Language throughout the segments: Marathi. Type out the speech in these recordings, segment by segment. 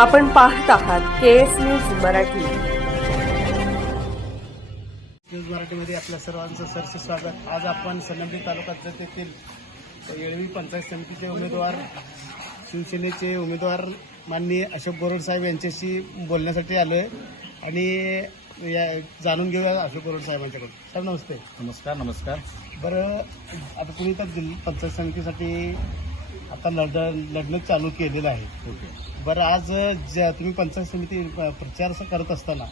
आपण पाहत आहात केएस न्यूज मराठी. न्यूज मराठीमध्ये आपल्या सर्वांचं सरसे स्वागत. आज आपण संगमनेर तालुक्यात तेथील येळवी पंचायत समितीचे उमेदवार शिवसेनेचे उमेदवार माननीय अशोक बोरड साहेब यांच्याशी बोलण्यासाठी आलो आहे आणि जाणून घेऊया अशोक बोरड साहेबांच्याकडून. साहेब नमस्ते. नमस्कार. बरं, आता तुम्ही तर पंचायत समितीसाठी आता लढणं चालू केलेलं आहे. ओके. बरं, आज तुम्ही पंचायत समिती प्रचार करत असताना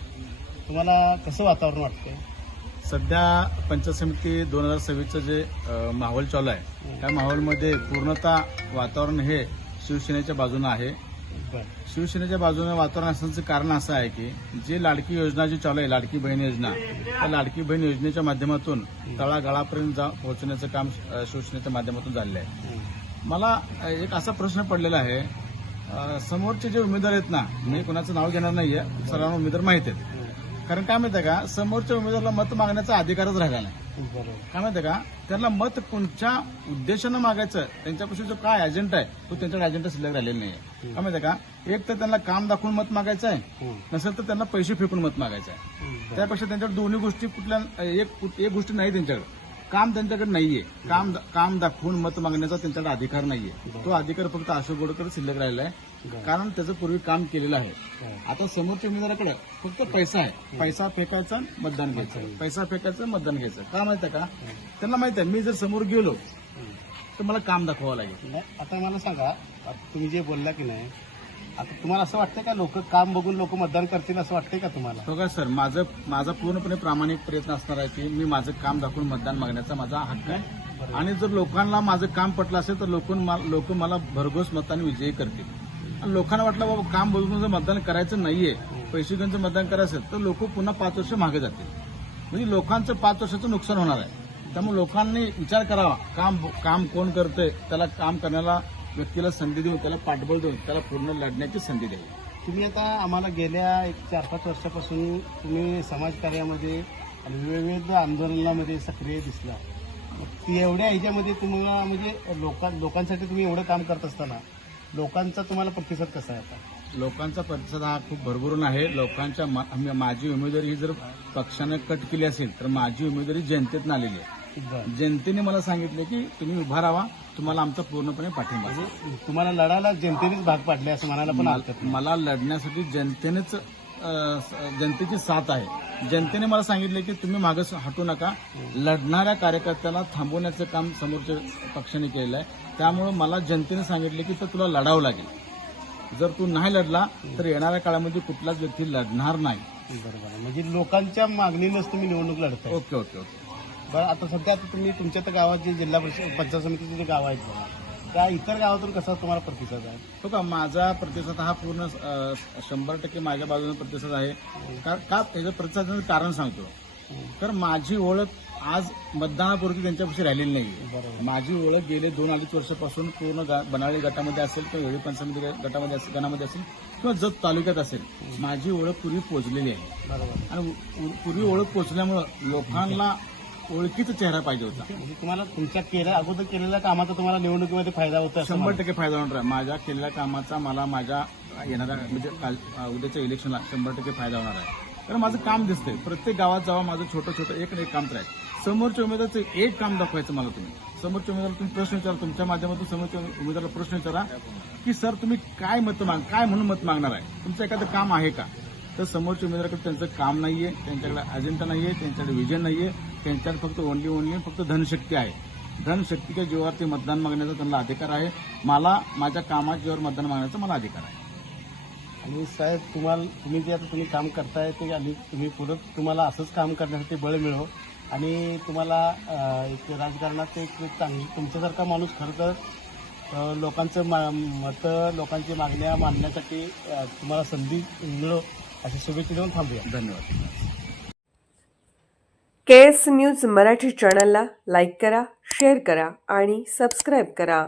तुम्हाला कसं वातावरण वाटतंय? सध्या पंचायत समिती 2026चं जे माहोल चालू आहे त्या माहोलमध्ये पूर्णतः वातावरण हे शिवसेनेच्या बाजूनं आहे. शिवसेनेच्या बाजूने वातावरण असण्याचं कारण असं आहे की जी लाडकी योजना जी चालू आहे, लाडकी बहीण योजना, त्या लाडकी बहीण योजनेच्या माध्यमातून तळागाळापर्यंत पोहोचण्याचं काम शिवसेनेच्या माध्यमातून झालेलं आहे. मला एक असा प्रश्न पडलेला आहे, समोरचे जे उमेदवार आहेत ना, मी कोणाचं नाव घेणार नाहीये, सर्वांना उमेदवार माहित आहेत. कारण काय माहिती आहे का, समोरच्या उमेदवाराला मत मागण्याचा अधिकारच राहिला नाही. काय माहिती आहे का, त्यांना मत कोणत्या उद्देशानं मागायचं, त्यांच्यापाशी जो काय एजेंडा आहे तो त्यांच्याकडे एजेंडा शिल्लक राहिलेला नाहीये. काय माहिती आहे का, एक तर त्यांना काम दाखवून मत मागायचं आहे, नसेल तर त्यांना पैसे फेकून मत मागायचं आहे. त्यापेक्षा त्यांच्याकडे दोन्ही गोष्टी कुठल्या एक गोष्टी नाही त्यांच्याकडे. काम त्यांच्याकडे नाहीये, काम दाखवून मत मागण्याचा त्यांच्याकडे अधिकार नाहीये. तो अधिकार फक्त अशोक बोरडकडे शिल्लक राहिला आहे, कारण त्याचं पूर्वी काम केलेलं आहे. आता समोरच्या उमेदवाराकडे फक्त पैसा आहे, पैसा फेकायचा मतदान घ्यायचं, पैसा फेकायचं मतदान घ्यायचं. का माहिती आहे का, त्यांना माहिती आहे मी जर समोर गेलो तर मला काम दाखवावं लागेल. आता मला सांगा, तुम्ही जे बोलला की नाही, आता तुम्हाला असं वाटतंय का लोक काम बघून लोक मतदान करतील असं वाटतंय का तुम्हाला? हो का सर, माझा पूर्णपणे प्रामाणिक प्रयत्न असणार आहे की मी माझं काम दाखवून मतदान मागण्याचा माझा हक्क आहे. आणि जर लोकांना माझं काम पटलं असेल तर लोक मला भरघोस मताने विजयी करतील. आणि लोकांना वाटलं बाबा काम बघून जर मतदान करायचं नाहीये, पैसे घेऊन जर मतदान करायचं तर लोक पुन्हा 5 वर्ष मागे जातील. म्हणजे लोकांचं 5 वर्षाचं नुकसान होणार आहे. त्यामुळे लोकांनी विचार करावा, काम कोण करतंय त्याला काम करण्याला व्यक्तीला संधी देऊन, त्याला पाठबळ देऊन त्याला पूर्ण लढण्याची संधी द्यावी. तुम्ही आता आम्हाला गेल्या 4-5 वर्षापासून तुम्ही समाजकार्यामध्ये आणि विविध आंदोलनामध्ये सक्रिय दिसला. एवढ्या ह्याच्यामध्ये तुम्हाला म्हणजे लोकांसाठी तुम्ही एवढं काम करत असताना लोकांचा तुम्हाला प्रतिसाद कसा आहे? आता लोकांचा प्रतिसाद हा खूप भरभरून आहे. लोकांच्या माझी उमेदवारी ही जर पक्षानं कट केली असेल तर माझी उमेदवारी जनतेतून आलेली आहे. जनतेने मला सांगितलं की तुम्ही उभा राहा, तुम्हाला आमचा पूर्णपणे पाठिंबा. तुम्हाला लढायला जनतेनेच भाग पाडले असं म्हणायला पण हरकत नाही. मला लढण्यासाठी जनतेची साथ आहे. जनतेने मला सांगितलं की तुम्ही मागे हटू नका, लढणाऱ्या कार्यकर्त्याला थांबवण्याचं काम समोरच्या पक्षाने केलेलं आहे. त्यामुळे मला जनतेने सांगितलं की तर तुला लढावं लागेल. जर तू नाही लढला तर येणाऱ्या काळामध्ये कुठलाच व्यक्ती लढणार नाही. बरोबर, म्हणजे लोकांच्या मागणीनंच तुम्ही निवडणूक लढताय. Okay okay okay. बरं, आता सध्या तुम्ही तुमच्या तर गावात जे जिल्हा परिषद पंचायत समितीचे जे गाव आहेत त्या इतर गावातून कसा तुम्हाला प्रतिसाद आहे? हो का, माझा प्रतिसाद हा पूर्ण 100% माझ्या बाजूने प्रतिसाद आहे. का त्याच्या प्रतिसादाचं कारण सांगतो, तर माझी ओळख आज मतदानापुरती त्यांच्यापाशी राहिलेली नाही. माझी ओळख गेले 2-2.5 वर्षापासून पूर्ण बनाळी गटामध्ये असेल किंवा येळवी पंचायत गणामध्ये असेल किंवा जत तालुक्यात असेल, माझी ओळख पूर्वी पोहोचलेली आहे. बरोबर. आणि पूर्वी ओळख पोहोचल्यामुळं लोकांना ओळखीचा चेहरा पाहिजे होता. म्हणजे तुम्हाला तुमच्या अगोदर केलेल्या कामाचा तुम्हाला निवडणुकीमध्ये फायदा होता? 100% फायदा होणार आहे. माझ्या केलेल्या कामाचा मला माझ्या येणाऱ्या म्हणजे उद्याच्या इलेक्शनला 100% फायदा होणार आहे. कारण माझं काम दिसतंय, प्रत्येक गावात जावा माझं छोटं एक ना एक काम करायचं. समोरच्या उमेदवाराचं एक काम दाखवायचं मला. समोरच्या उमेदवाराला तुम्ही प्रश्न विचारा, तुमच्या माध्यमातून समोरच्या उमेदवाराला प्रश्न विचारा की सर तुम्ही काय म्हणून मत मागणार आहे, तुमचं एखादं काम आहे का? तर समोरच्या उमेदवाराकडे त्यांचं काम नाहीये, त्यांच्याकडे अजेंडा नाहीये, त्यांच्याकडे विजन नाहीये, त्यांच्याकडे फक्त ओनली फक्त धनशक्ती आहे. धनशक्तीच्या जीवावर ते मतदान मागण्याचा त्यांना अधिकार आहे. मला माझ्या कामाच्या जीवावर मतदान मागण्याचा मला अधिकार आहे. आणि साहेब तुम्ही जे आता तुम्ही काम करताय ते आणि तुम्ही पुढे तुम्हाला असंच काम करण्यासाठी बळ मिळो आणि तुम्हाला एक राजकारणात एक चांगली तुमच्यासारखा माणूस खरं तर लोकांचं मतं, लोकांची मागण्या मांडण्यासाठी तुम्हाला संधी मिळो अशी शुभेच्छा देऊन थांबूया. धन्यवाद. केएस न्यूज मराठी चॅनलला लाईक करा, शेअर करा आणि सबस्क्राईब करा.